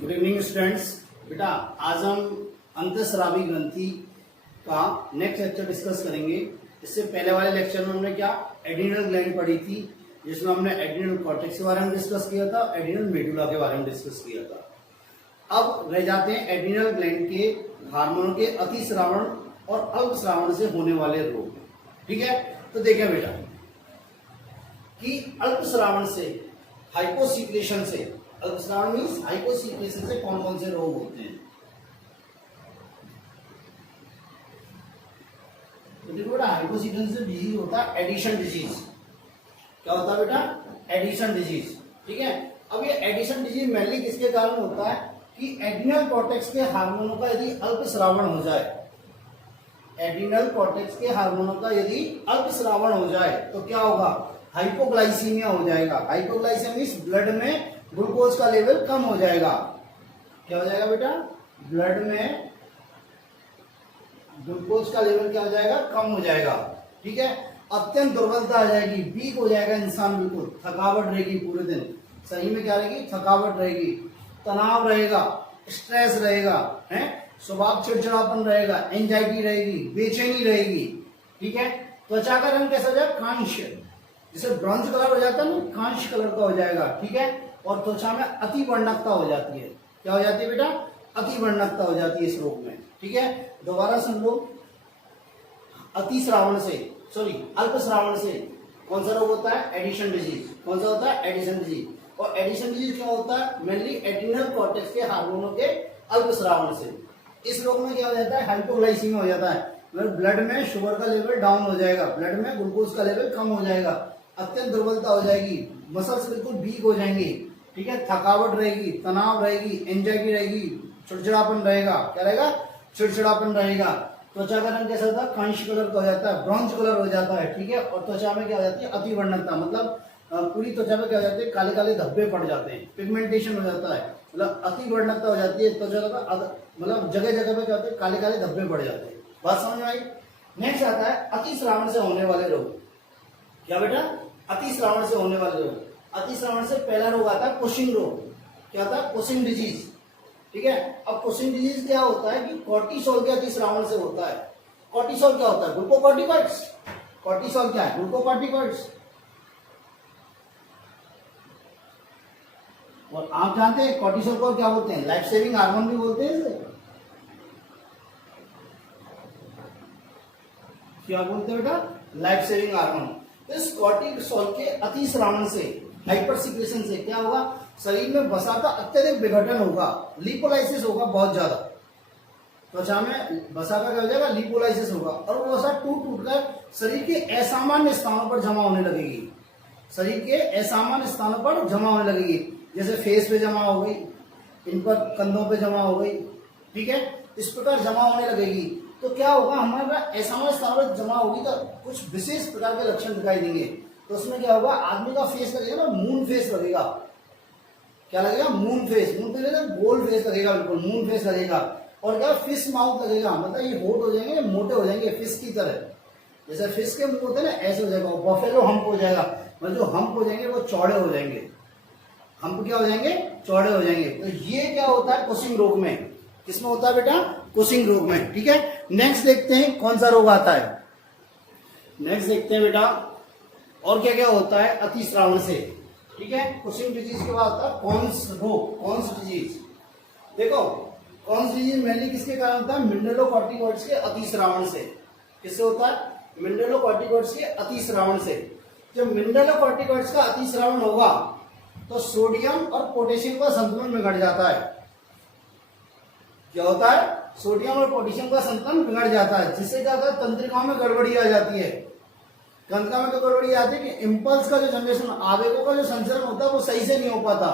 Good evening students. बेटा आज हम अंतःस्रावी ग्रंथि का नेक्स्ट लेक्चर डिस्कस करेंगे। इससे पहले वाले लेक्चर में हमने क्या एड्रिनल ग्लैंड पढ़ी थी, जिसमें हमने एड्रिनल कॉर्टेक्स के बारे में डिस्कस किया था, एड्रिनल मेडुला के बारे में डिस्कस किया था। अब रह जाते हैं एड्रिनल ग्लैंड के हार्मोन के अतिस्रावण और अल्पस्रावण से होने वाले रोग। ठीक है, तो देखें बेटा कि अल्पस्रावण से, हाइपोसिक्रेशन से, अल्पस्रावण मीन्स हाइपोसिक्रेशन से कौन कौन से रोग होते हैं। तो देखो बेटा, हाइपोसिक्रेशन से डिजीज होता है एडिशन डिजीज। क्या होता है बेटा? Addison disease. ठीक है, अब ये एडिशन डिजीज मेनली किसके कारण होता है कि एड्रिनल कॉर्टेक्स के हार्मोनों का यदि अल्पस्रावण हो जाए, एड्रिनल कॉर्टेक्स के हार्मोनों का यदि अल्पस्रावण हो जाए तो क्या होगा? हाइपोग्लाइसीमिया हो जाएगा। हाइपोग्लाइसीमिया मीन्स ब्लड में ग्लूकोज का लेवल कम हो जाएगा। क्या हो जाएगा बेटा? ब्लड में ग्लूकोज का लेवल क्या हो जाएगा? कम हो जाएगा। ठीक है, अत्यंत दुर्बलता आ जाएगी, वीक हो जाएगा इंसान, बिल्कुल थकावट रहेगी पूरे दिन। शरीर में क्या रहेगी? थकावट रहेगी, तनाव रहेगा, स्ट्रेस रहेगा, है स्वभाव चिड़चिड़ापन रहेगा, एंजाइटी रहेगी, बेचैनी रहेगी। ठीक है, त्वचा का रंग कैसा हो जाएगा? कांश, जैसे ब्रॉन्ज कलर हो जाता है ना, कांश कलर का हो जाएगा। ठीक है, और त्वचा में अति वर्णकता हो जाती है। क्या हो जाती है बेटा? अति वर्णकता हो जाती है इस रोग में। ठीक है, दोबारा सुन लो। अतिस्रावण से, सॉरी अल्पस्रावण से कौन सा रोग होता है? Addison disease. कौन सा होता है? Addison disease. और एडिशन डिजीज क्या होता है? मेनली एड्रिनल कॉर्टेक्स के हार्मोनों के अल्पस्रावण से। इस रोग में क्या हो जाता है? हाइपोग्लाइसीमिया हो जाता है, मतलब ब्लड में शुगर का लेवल डाउन हो जाएगा, ब्लड में ग्लूकोज का लेवल कम हो जाएगा, अत्यंत दुर्बलता हो जाएगी, मसल्स बिल्कुल वीक हो जाएंगे। ठीक है, थकावट रहेगी, तनाव रहेगी, एंजाइटी रहेगी, चिड़चिड़ापन रहेगा। क्या रहेगा? चिड़चिड़ापन रहेगा। त्वचा का रंग कैसा होता है? कांश कलर का हो जाता है, ब्रॉन्ज कलर हो जाता है। ठीक है, और त्वचा में क्या हो जाती है? अति वर्णकता, मतलब पूरी त्वचा में क्या हो जाते हैं? काले काले धब्बे पड़ जाते हैं, पिगमेंटेशन हो जाता है, मतलब अति वर्णकता हो जाती है त्वचा का, मतलब जगह जगह पे क्या होते हैं? काले काले धब्बे पड़ जाते हैं। बात समझ में आई? नेक्स्ट आता है अतिस्रावण से होने वाले रोग। क्या बेटा? अतिस्रावण से होने वाले रोग। अतिस्रावण से पहला रोग आता है कुशिंग रोग। क्या होता है? Cushing disease. ठीक है, अब कुशिंग डिजीज क्या होता है कि कॉर्टिसोल के अतिस्रावण से होता है। कॉर्टिसोल क्या होता है? ग्लूकोकॉर्टिकॉइड्स। कॉर्टिसोल क्या है? ग्लूकोकॉर्टिकॉइड्स। और आप जानते हैं कॉर्टिसोल को क्या बोलते हैं? लाइफ सेविंग हार्मोन भी बोलते हैं इसे। क्या बोलते हैं बेटा? Life saving hormone. इस कॉर्टिसोल के अतिस्रावण से, हाइपरसिक्रेशन से क्या होगा? शरीर में वसा का अत्यधिक विघटन होगा, लिपोलाइसिस होगा बहुत ज्यादा। त्वचा में वसा का क्या हो जाएगा? लिपोलाइसिस होगा, और वो वसा टूट टूट कर शरीर के असामान्य स्थानों पर जमा होने लगेगी। शरीर के असामान्य स्थानों पर जमा होने लगेगी, जैसे फेस पे जमा हो गई, इन पर कंधों पे जमा हो गई। ठीक है, इस प्रकार जमा होने लगेगी तो क्या होगा? हमारा असामान्य स्थान पर जमा होगी तो कुछ विशेष प्रकार के लक्षण दिखाई देंगे। तो उसमें क्या होगा? आदमी का फेस लगेगा ना, मून फेस लगेगा। क्या लगेगा? Moon face. मून फेस लगेगा, गोल फेस लगेगा, बिल्कुल मून फेस लगेगा। और क्या? फिश माउथ लगेगा, मतलब ये होठ हो जाएंगे, मोटे हो जाएंगे फिश की तरह। जैसे फिश के मुंह होते हैं ना, ऐसे हो जाएगा। बफेलो हम्प हो जाएगा, मतलब जो हम्प हो जाएंगे वो चौड़े हो जाएंगे। हम्प क्या हो जाएंगे? चौड़े हो जाएंगे। तो ये क्या होता है? कुशिंग रोग में। किसमें होता है बेटा? कुशिंग रोग में। ठीक है, नेक्स्ट देखते हैं कौन सा रोग आता है। नेक्स्ट देखते हैं बेटा और क्या क्या होता है अतिस्रावण से। ठीक है, कुशिंग डिजीज के बाद आता है कॉन्स रोग, कॉन्स डिजीज। देखो, कॉन्स डिजीज मेनली किसके कारण होता है? मिनरलोकॉर्टिकॉइड्स के अतिस्रावण से। किससे होता है? मिनरलोकॉर्टिकॉइड्स के अतिस्रावण से। जब मिनरलोकॉर्टिकॉइड्स का अतिस्रावण होगा तो सोडियम और पोटेशियम का संतुलन बिगड़ जाता है। क्या होता है? सोडियम और पोटेशियम का संतुलन बिगड़ जाता है, जिससे क्या होता है? तंत्रिकाओं में गड़बड़ी आ जाती है। तंत्रिका में तो गड़बड़ी आती है कि इम्पल्स का जो जनरेशन, आवेगों का जो संचरण होता है वो सही से नहीं हो पाता।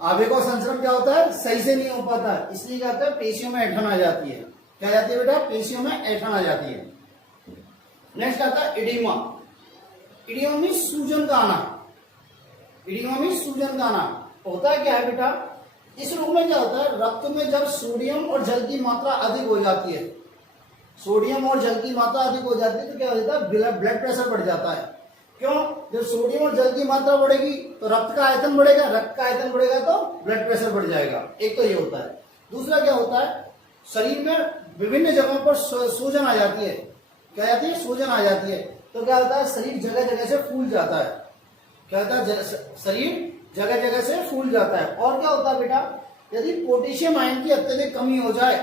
आवेगों का संचरण क्या होता है? सही से नहीं हो पाता, इसलिए क्या होता है? पेशियों में ऐंठन आ जाती है। क्या जाती है बेटा? पेशियों में ऐंठन आ जाती है। नेक्स्ट आता है इडिमा। इडिमा में सूजन का आना। इडिमा में सूजन का आना होता है क्या है बेटा? इस रोग में क्या होता है? रक्त में जब सोडियम और जल की मात्रा अधिक हो जाती है, सोडियम और जल की मात्रा अधिक हो जाती है तो क्या हो जाता है? ब्लड प्रेशर बढ़ जाता है। क्यों? जब सोडियम और जल की मात्रा बढ़ेगी तो रक्त का आयतन बढ़ेगा, रक्त का आयतन बढ़ेगा तो ब्लड प्रेशर बढ़ जाएगा। एक तो ये होता है। दूसरा क्या होता है, शरीर में विभिन्न जगहों पर सूजन आ जाती है। क्या जाती है? सूजन आ जाती है। तो क्या होता है, शरीर जगह जगह से फूल जाता है। क्या होता है, शरीर जगह जगह से फूल जाता है। और क्या होता है बेटा, यदि पोटेशियम आयन की अत्यधिक कमी हो जाए,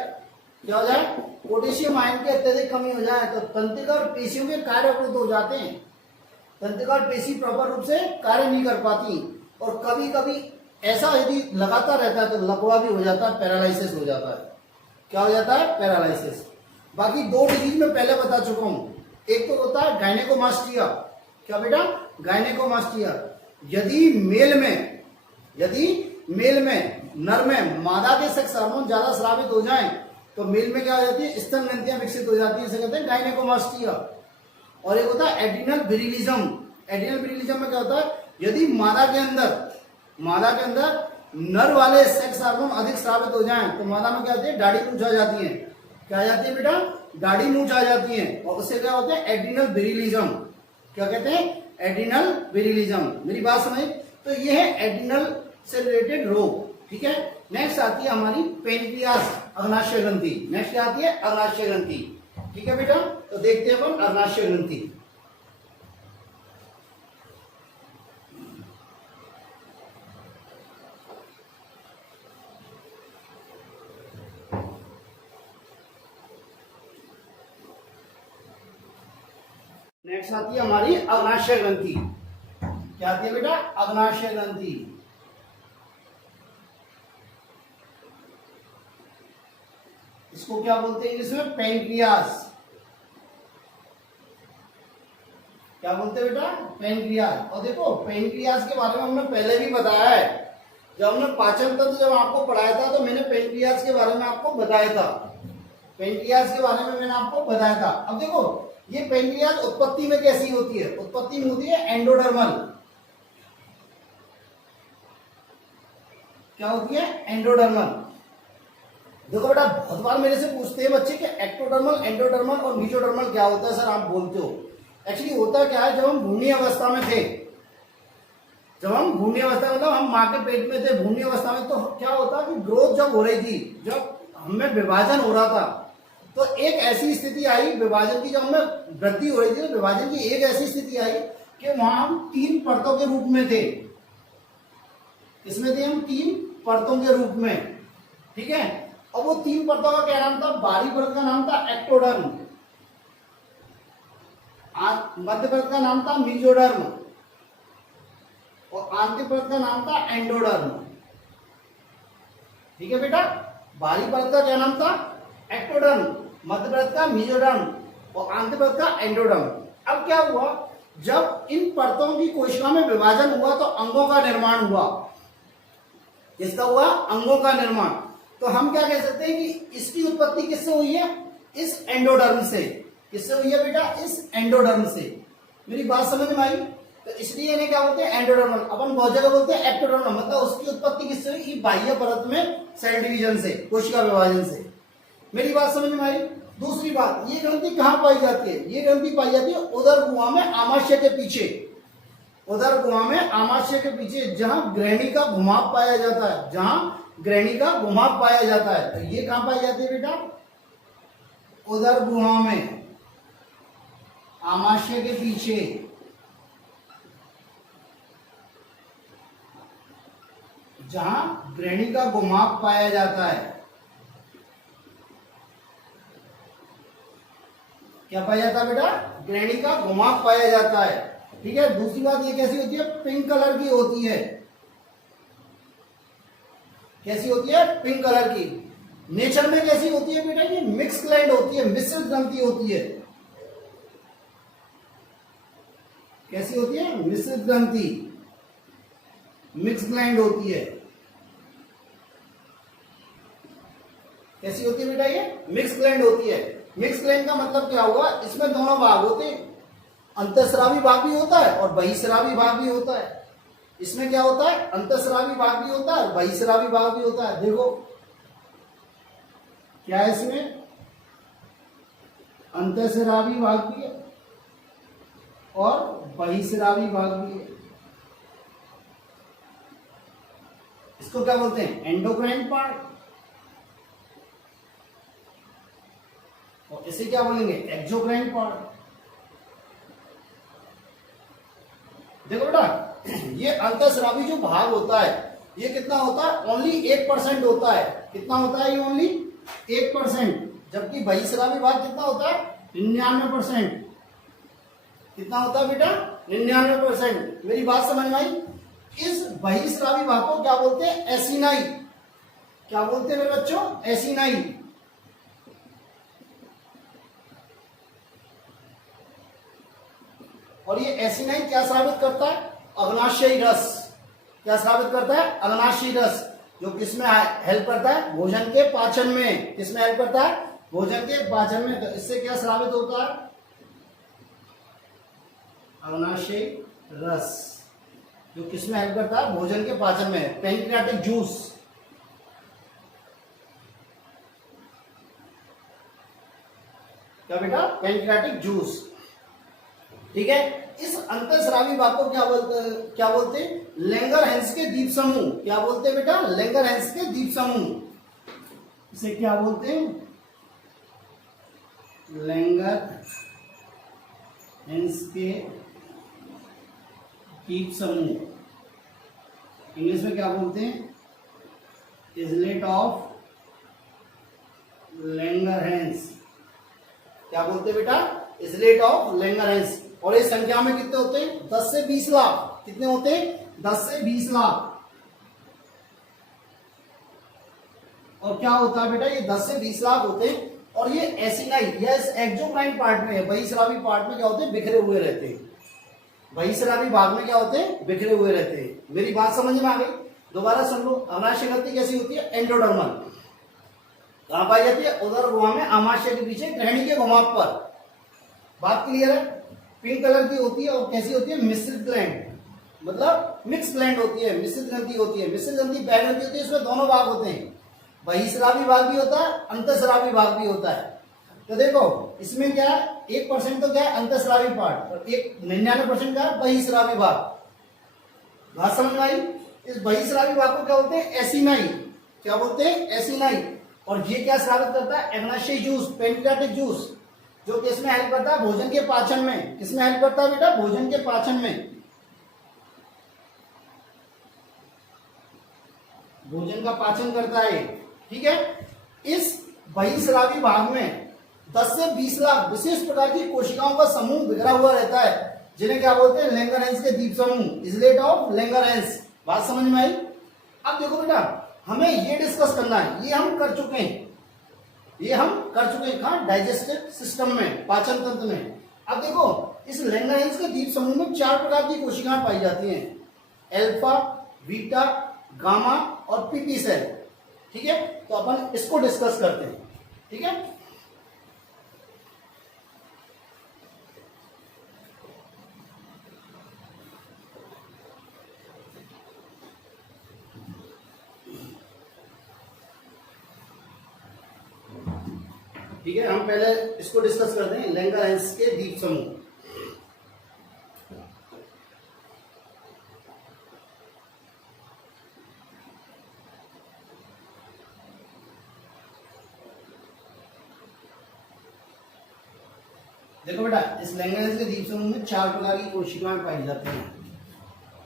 क्या हो जाए, पोटेशियम आयन की अत्यधिक कमी हो जाए तो तंत्रिका और पेशियों के कार्य अवरुद्ध हो जाते हैं। तंत्रिका और पेशी प्रॉपर रूप से कार्य नहीं कर पाती, और कभी कभी ऐसा यदि लगातार रहता है तो लकवा भी हो जाता है, पैरालिसिस हो जाता है। क्या हो जाता है? पैरालिसिस। बाकी दो डिजीज में पहले बता चुका हूं। एक तो होता है गायनेकोमास्टिया। क्या बेटा? गायनेकोमास्टिया। यदि मेल में नर में मादा के सेक्स हार्मोन ज्यादा स्रावित हो जाएं तो मेल में क्या हो जाती है, स्तन ग्रंथियां विकसित हो जाती है, इसे कहते हैं गायनेकोमास्टिया। और एक होता है एड्रिनल विरिलिज्म। एड्रिनल विरिलिज्म में क्या होता है, यदि मादा के अंदर नर वाले सेक्स हार्मोन अधिक स्रावित हो जाएं तो मादा में क्या होती है, दाढ़ी मूंछ आ जाती है। क्या आ जाती है बेटा? दाढ़ी मूंछ आ जाती है, और उससे क्या होता है, एड्रिनल विरिलिज्म। क्या कहते हैं? एड्रिनल विरिलिज्म। मेरी बात समझ? तो ये है एड्रिनल से रिलेटेड रोग। ठीक है। नेक्स्ट आती है हमारी पेनक्रियास, अग्नाशय ग्रंथि। नेक्स्ट क्या आती है? अग्नाशय ग्रंथि। ठीक है बेटा, तो देखते हैं अपन अग्नाशय ग्रंथि। नेक्स्ट आती है हमारी अग्नाशय ग्रंथि। क्या आती है बेटा? अग्नाशय ग्रंथि। इसको क्या बोलते हैं इंग्लिश में? पेनक्रियास। क्या बोलते हैं बेटा? पेनक्रियास। और देखो, पेनक्रियास के बारे में हमने पहले भी बताया है। जब हमने पाचन तंत्र जब आपको पढ़ाया था तो मैंने पेनक्रियास के बारे में आपको बताया था। पेनक्रियास के बारे में मैंने आपको बताया था। अब देखो, ये पेनक्रियास उत्पत्ति में कैसी होती है? उत्पत्ति में होती है एंडोडर्मल। क्या होती है? एंडोडर्मल। देखो बेटा, बहुत बार मेरे से पूछते हैं बच्चे कि एक्टोडर्मल, एंडोडर्मल और मीजोडर्मल क्या होता है सर, आप बोलते हो। एक्चुअली होता क्या है, जब हम भ्रूणीय अवस्था में थे, मतलब हम माँ के पेट में थे भ्रूणीय अवस्था में, तो क्या होता है कि ग्रोथ जब हो रही थी, जब हमें विभाजन हो रहा था, तो एक ऐसी स्थिति आई विभाजन की, जब हमें वृद्धि हो रही थी, तो विभाजन की एक ऐसी स्थिति आई कि वहां हम 3 परतों के रूप में थे। इसमें थे हम 3 परतों के रूप में। ठीक है। और वो 3 परतों का क्या नाम था? बाहरी परत का नाम था एक्टोडर्म, मध्य परत का नाम था मीजोडर्म, और आंतरिक परत का नाम था एंडोडर्म। ठीक है बेटा, बाहरी परत का क्या नाम था? एक्टोडर्म, मध्य परत का मीजोडर्म, और आंतरिक परत का एंडोडर्म। अब क्या हुआ, जब इन परतों की कोशिका में विभाजन हुआ तो अंगों का निर्माण हुआ। किसका हुआ? अंगों का निर्माण। तो हम क्या कह सकते हैं कि इसकी उत्पत्ति किससे हुई है? इस एंडोडर्म से। किससे हुई है बेटा? इस एंडोडर्म से। मेरी बात समझ में आई? तो इसलिए इन्हें क्या बोलते हैं? एंडोडर्मल। अपन बहुत जगह बोलते हैं एक्टोडर्मल, मतलब उसकी उत्पत्ति किससे हुई? बाह्य परत में सेल डिवीजन से, कोशिका विभाजन से। मेरी बात समझ में आई? दूसरी बात, ये ग्रंथि कहां पाई जाती है? ये ग्रंथि पाई जाती है उदर गुहा में, आमाशय के पीछे। उदर गुहा में आमाशय के पीछे, जहां ग्रहणी का घुमाव पाया जाता है, जहां ग्रहणी का घुमाव पाया जाता है। तो ये कहां पाई जाती है बेटा? उदर गुहा में, आमाशय के पीछे, जहां ग्रहणी का घुमाव पाया जाता है। क्या पाया जाता है बेटा? ग्रहणी का घुमाव पाया जाता है। ठीक है। दूसरी बात, ये कैसी होती है? पिंक कलर की होती है। कैसी होती है? पिंक कलर की। नेचर में कैसी होती है बेटा? ये मिक्स ग्लैंड होती है, मिश्रित ग्रंथि होती है। कैसी होती है? मिश्रित ग्रंथि, मिक्स ग्लैंड होती है। कैसी होती है बेटा? ये मिक्स ग्लैंड होती है। मिक्स ग्लैंड का मतलब क्या हुआ? इसमें दोनों भाग होते हैं, अंतःस्रावी भाग भी होता है और बहिस्रावी भाग भी होता है। इसमें क्या होता है? अंतःस्रावी भाग भी होता है और बहिस्रावी भाग भी होता है। देखो क्या है इसमें? अंतःस्रावी भाग भी है और बहिस्रावी भाग भी है। इसको क्या बोलते हैं? Endocrine part. और इसे क्या बोलेंगे? Exocrine part. देखो बेटा, ये अंतःस्रावी जो भाग होता है ये कितना होता है? ओनली 1% होता है। कितना होता है ये? ओनली 1%। जबकि बहिस्रावी भाग कितना होता है? 99%। कितना होता है बेटा? 99%। मेरी बात समझ में आई? इस बहिस्रावी भाग को क्या बोलते हैं? एसिनाई। क्या बोलते हैं मेरे बच्चों? एसिनाई। और ये एसिनाई क्या साबित करता है? अग्नाशयी रस। क्या साबित करता है? अग्नाशयी रस, जो किसमें हेल्प करता है? भोजन के पाचन में। किसमें हेल्प करता है? भोजन के पाचन में। तो इससे क्या साबित होता है? अग्नाशयी रस, जो किसमें हेल्प करता है? भोजन के पाचन में। Pancreatic juice. क्या बेटा? Pancreatic juice. ठीक है। इस अंतःस्रावी भाग को क्या बोलते हैं? लैंगरहैंस के द्वीप समूह। क्या बोलते हैं बेटा? लैंगरहैंस के द्वीप समूह। इसे क्या बोलते हैं? लैंगरहैंस के द्वीप समूह। इंग्लिश में क्या बोलते हैं? इजलेट ऑफ लैंगरहैंस। क्या बोलते हैं बेटा? इजलेट ऑफ लैंगरहैंस। और इस संख्या में कितने होते हैं? 10 से 20 लाख। कितने होते हैं? 10 से 20 लाख। और क्या होता है बेटा? ये 10 से 20 लाख होते हैं। और ये एसिनाई या इस एक्सोक्राइन पार्ट में, बहिस्रावी पार्ट में क्या होते हैं? बिखरे हुए रहते हैं। बहिस्रावी भाग में क्या होते हैं? बिखरे हुए रहते हैं। मेरी बात समझ में आ गई? दोबारा सुन लो। अग्नाशय ग्रंथि कैसी होती है? एंडोडर्मल। कहां पाई जाती है? उदर गुहा में, आमाशय के पीछे, ग्रहणी के घुमाव पर। बात क्लियर है? पिंक कलर की होती है और कैसी होती है? मिश्रित ग्लैंड, मतलब मिक्स ग्लैंड होती है, मिश्रित ग्रंथि होती है। मिश्रित ग्रंथि बैग्रंथि होती है। इसमें दोनों भाग होते हैं, बहिस्रावी भाग भी होता है, अंतःस्रावी भाग भी होता है। तो देखो इसमें क्या है? 1% तो क्या है? अंतःस्रावी पार्ट, और 99% क्या है? बहिस्रावी भाग। बात समझ में आई? इस बहिस्रावी भाग को क्या बोलते हैं? एसिनाई। क्या बोलते हैं? एसिनाई। और ये क्या स्रावित करता है? अग्नाशयी जूस, पैंक्रियाटिक जूस, जो किसमें हेल्प करता है? भोजन के पाचन में। किसमें हेल्प करता है बेटा? भोजन के पाचन में। भोजन का पाचन करता है। ठीक है। इस बहिस्रावी भाग में 10 से 20 लाख विशेष प्रकार की कोशिकाओं का समूह बिखरा हुआ रहता है, जिन्हें क्या बोलते हैं? लैंगरहैंस के द्वीप समूह, इजलेट ऑफ लैंगरहैंस। बात समझ में आई? अब देखो बेटा, हमें ये डिस्कस करना है, ये हम कर चुके हैं, कहां? डाइजेस्टिव सिस्टम में, पाचन तंत्र में। अब देखो इस लैंगरहैंस के द्वीप समूह में 4 प्रकार की कोशिकाएं पाई जाती हैं: अल्फा, बीटा, गामा और पीपी सेल। ठीक है। तो अपन इसको डिस्कस करते हैं। ठीक है। ठीक है, हम पहले इसको डिस्कस करते हैं, लैंगरहैंस के द्वीप समूह। देखो बेटा, इस लैंगरहैंस के द्वीप समूह में 4 प्रकार की कोशिकाएं पाई जाती हैं।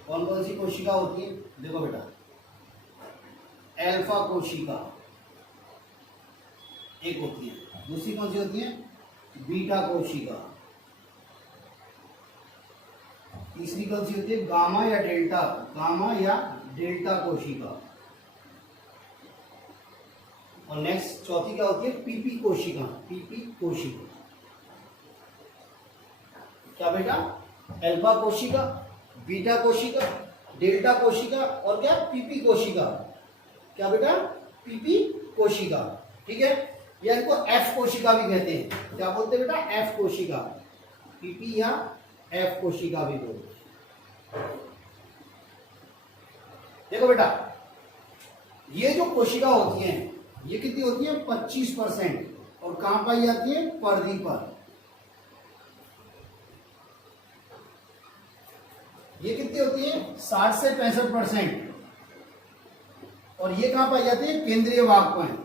कौन कौन सी कोशिका होती है? देखो बेटा, अल्फा कोशिका एक होती है। दूसरी कौन सी होती है? बीटा कोशिका। तीसरी कौन सी होती है? गामा या डेल्टा कोशिका। और नेक्स्ट चौथी क्या होती है? पीपी कोशिका। क्या बेटा? अल्फा कोशिका, बीटा कोशिका, डेल्टा कोशिका और क्या? पीपी कोशिका। क्या बेटा? पीपी कोशिका। ठीक है। या इनको एफ कोशिका भी कहते हैं। क्या बोलते हैं बेटा? एफ कोशिका। पीपी या एफ कोशिका भी बोलते हैं। देखो बेटा, ये जो कोशिका होती हैं ये कितनी होती है? 25%। और कहां पाई जाती है? पर्दी पर। ये कितनी होती है 60 से 65%। और ये कहां पाई जाती है केंद्रीय वाग में।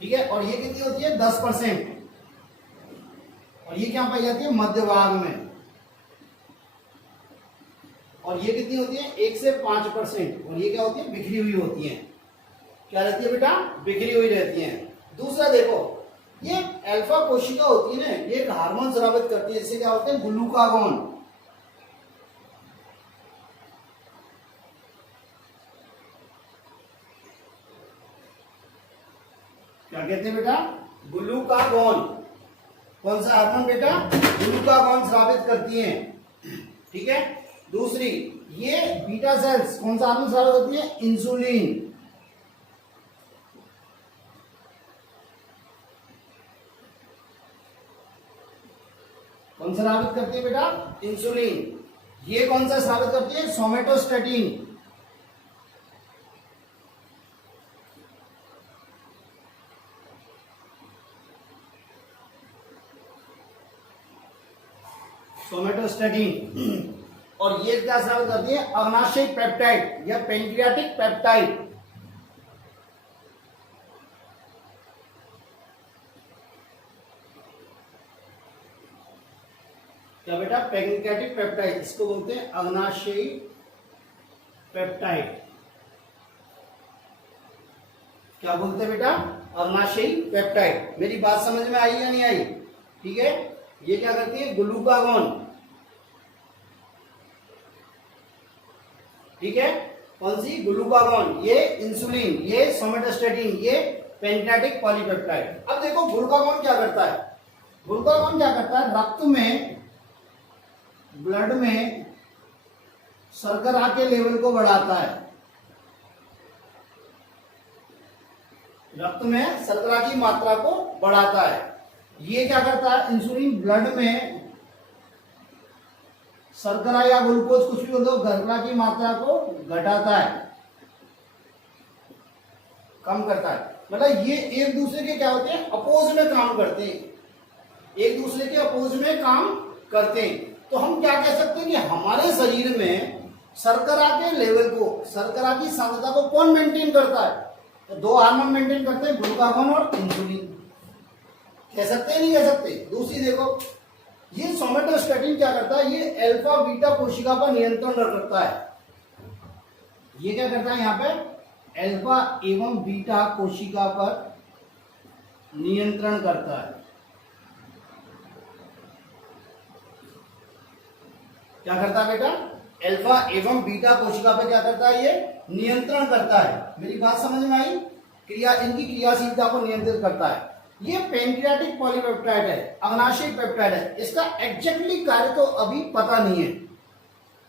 ठीक है, और ये कितनी होती है 10%। और ये क्या पाई जाती है मध्य भाग में। और ये कितनी होती है 1 से 5%। और ये क्या होती है बिखरी हुई होती है। क्या रहती है बेटा बिखरी हुई रहती है। दूसरा देखो, ये अल्फा कोशिका होती है ना, ये एक हार्मोन स्रावित करती है, जिसे क्या होते हैं ग्लूकागोन। क्या कहते हैं बेटा ग्लूकागोन। कौन सा हार्मोन बेटा ग्लूकागोन स्रावित करती है। ठीक है, दूसरी ये बीटा सेल्स कौन सा हार्मोन स्रावित होती है इंसुलिन। कौन सा स्रावित करती है बेटा इंसुलिन। ये कौन सा स्रावित करती है सोमेटोस्टेटिन। सोमेटोस्टेटिन। और ये क्या स्रावित करती है अग्नाशयी पेप्टाइड या पेंक्रियाटिक पेप्टाइड। क्या बेटा पेंक्रियाटिक पेप्टाइड, इसको बोलते हैं अग्नाशयी पेप्टाइड। क्या बोलते हैं बेटा अग्नाशयी पेप्टाइड। मेरी बात समझ में आई या नहीं आई। ठीक है, ये क्या करती है ग्लूकागोन। ठीक है, कौन सी ग्लूकागोन, ये इंसुलिन, ये सोमेटोस्टेटिन, ये पेंक्रियाटिक पॉलीपेप्टाइड। अब देखो ग्लूकागोन क्या करता है। ग्लूकागोन क्या करता है रक्त में ब्लड में शर्करा के लेवल को बढ़ाता है। रक्त में शर्करा की मात्रा को बढ़ाता है। ये क्या करता है इंसुलिन ब्लड में शर्करा या ग्लूकोज कुछ भी हो तो शर्करा की मात्रा को घटाता है, कम करता है। मतलब ये एक दूसरे के क्या होते हैं अपोज में काम करते हैं, एक दूसरे के अपोज में काम करते हैं। तो हम क्या कह सकते हैं कि हमारे शरीर में शर्करा के लेवल को, शर्करा की सांद्रता को कौन मेंटेन करता है। तो दो हार्मोन मेंटेन करते हैं ग्लूकागोन और इंसुलिन। कह सकते हैं नहीं कह सकते। दूसरी देखो, ये सोमेटोस्टेटिन क्या करता है, ये अल्फा बीटा कोशिका पर नियंत्रण रखता है। ये क्या करता है यहाँ पे अल्फा एवं बीटा कोशिका पर नियंत्रण करता है। क्या करता है बेटा अल्फा एवं बीटा कोशिका पे क्या करता है ये नियंत्रण करता है। मेरी बात समझ में आई। क्रिया इनकी क्रियाशीलता को नियंत्रित करता है। ये पेंक्रियाटिक पॉलीपेप्टाइड है, अग्नाशयी पेप्टाइड है। इसका एग्जैक्टली कार्य तो अभी पता नहीं है,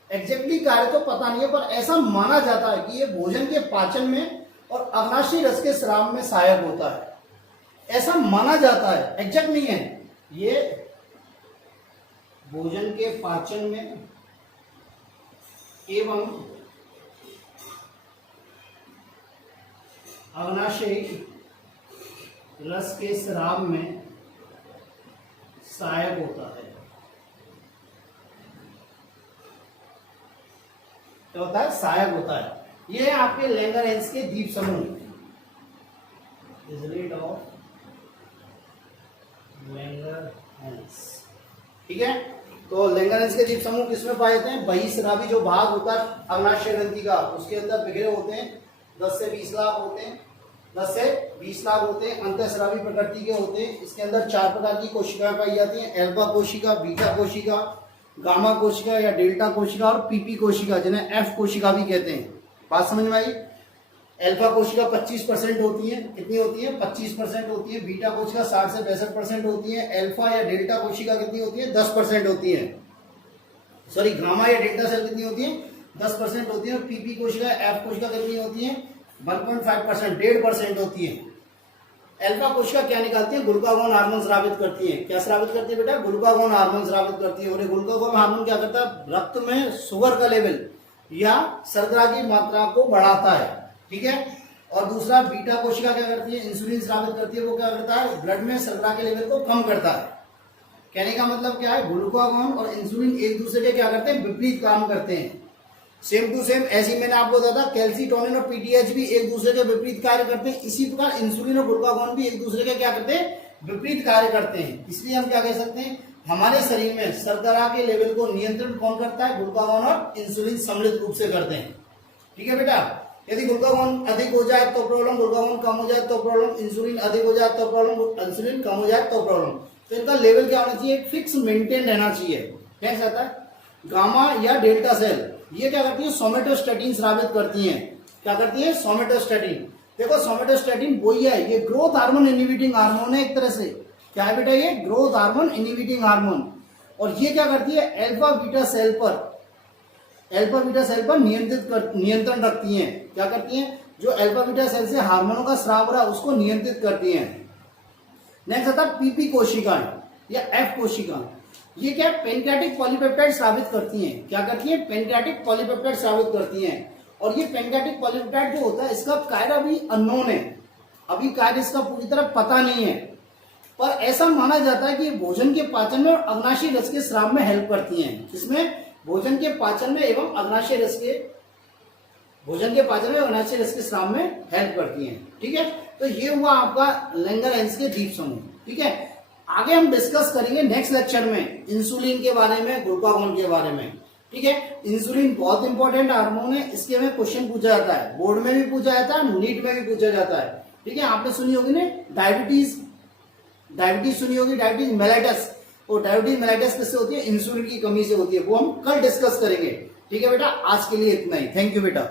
एग्जैक्टली कार्य तो पता नहीं है, पर ऐसा माना जाता है कि ये भोजन के पाचन में और अग्नाशयी रस के स्राव में सहायक होता है। ऐसा माना जाता है, एग्जैक्ट नहीं है। ये भोजन के पाचन में एवं अग्नाशयी रस के स्राव में सहायक होता है। क्या होता है सहायक होता है। ये है आपके लैंगरहैंस के द्वीप समूह, इजलेट ऑफ लैंगरहैंस। ठीक है, तो लैंगरहैंस के द्वीप समूह किसमें पाए जाते हैं, बहिस्रावी जो भाग होता है अग्नाशय ग्रंथि का, उसके अंदर बिखरे होते हैं। 10 से 20 लाख होते हैं, 10 से 20 लाख होते हैं। अंतःस्रावी प्रकृति के होते हैं। इसके अंदर 4 प्रकार की कोशिकाएं पाई जाती हैं, अल्फा कोशिका, बीटा कोशिका, गामा कोशिका या डेल्टा कोशिका और पीपी कोशिका, जिन्हें एफ कोशिका भी कहते हैं। बात समझ में आई। अल्फा कोशिका 25% होती है। कितनी होती है 25% होती है। बीटा कोशिका 60 से 65% होती है। अल्फा या डेल्टा कोशिका कितनी होती है 10% होती है। सॉरी, गामा या डेल्टा सेल कितनी होती है 10% होती है। और पीपी कोशिका एफ कोशिका कितनी होती है 1.5%, 1.5% होती है। अल्फा कोशिका क्या निकालती है ग्लूकागोन हार्मोन स्रावित करती है। क्या स्रावित करती है बेटा ग्लूकागोन हार्मोन स्रावित करती है। और ये ग्लूकागोन हार्मोन क्या करता है रक्त में शुगर का लेवल या शर्करा की मात्रा को बढ़ाता है। ठीक है, और दूसरा बीटा कोशिका क्या करती है इंसुलिन स्रावित करती है। वो क्या करता है ब्लड में शर्करा के लेवल को कम करता है। कहने का मतलब क्या है, ग्लूकागॉन और इंसुलिन एक दूसरे के क्या करते हैं, विपरीत काम करते हैं। सेम टू सेम ऐसे ही मैंने आपको बताया था, कैल्सीटोनिन और पीटीएच भी एक दूसरे के विपरीत कार्य करते हैं। इसी प्रकार इंसुलिन और ग्लूकागॉन भी एक दूसरे के क्या करते हैं, विपरीत कार्य करते हैं। इसलिए हम क्या कह सकते हैं, हमारे शरीर में शर्करा के लेवल को नियंत्रण कौन करता है, ग्लूकागॉन और इंसुलिन सम्मिलित रूप से करते हैं। ठीक है बेटा, यदि ग्लूकागॉन अधिक हो जाए तो प्रॉब्लम, ग्लूकागॉन कम हो जाए तो प्रॉब्लम, इंसुलिन अधिक हो जाए तो प्रॉब्लम, इंसुलिन कम हो जाए तो प्रॉब्लम। तो इनका लेवल क्या होना चाहिए, फिक्स मेंटेन रहना चाहिए। कैसे आता है, गामा या डेल्टा सेल ये क्या करती है, सोमेटोस्टैटिन स्रावित करती हैं। क्या करती है, सोमेटोस्टैटिन। देखो सोमेटोस्टैटिन वही है, ये ग्रोथ हार्मोन इनहिबिटिंग हार्मोन है एक तरह से। क्या है बेटा, ये ग्रोथ हार्मोन इनहिबिटिंग हार्मोन। और ये क्या करती है, अल्फा बीटा सेल पर नियंत्रण रखती हैं। क्या करती हैं, जो अल्फा बीटा सेल से हार्मोनों का स्राव हो रहा है उसको नियंत्रित करती हैं। नेक्स्ट आता है पीपी कोशिकाएं या एफ कोशिका। ये क्या, पेनक्रियाटिक पॉलीपेप्टाइड स्रावित करती हैं। क्या करती हैं, पेनक्रियाटिक पॉलीपेप्टाइड स्रावित करती हैं। और ये पेनक्रियाटिक पॉलीपेप्टाइड जो होता है इसका कार्य अभी अननोन है, अभी कार्य इसका पूरी तरह पता नहीं है, पर ऐसा माना जाता है कि भोजन के पाचन में और अग्नाशय रस के स्राव में हेल्प करती हैं। इसमें भोजन के पाचन में एवं अग्नाशय रस के स्राव में हेल्प करती हैं। ठीक है, तो ये हुआ आपका लैंगरहैंस के द्वीप समूह। ठीक है, आगे हम डिस्कस करेंगे नेक्स्ट लेक्चर में इंसुलिन के बारे में, ग्लूकागॉन के बारे में। ठीक है, इंसुलिन बहुत इंपॉर्टेंट हार्मोन है, इसके में क्वेश्चन पूछा जाता है, बोर्ड में भी पूछा जाता है, नीट में भी पूछा जाता है। ठीक है, आपने सुनी होगी ना डायबिटीज सुनी होगी, डायबिटीज मेलाइटस। और डायबिटीज मेलाइटस किससे होती है, इंसुलिन की कमी से होती है, वो हम कल डिस्कस करेंगे। ठीक है बेटा, आज के लिए इतना ही। थैंक यू बेटा।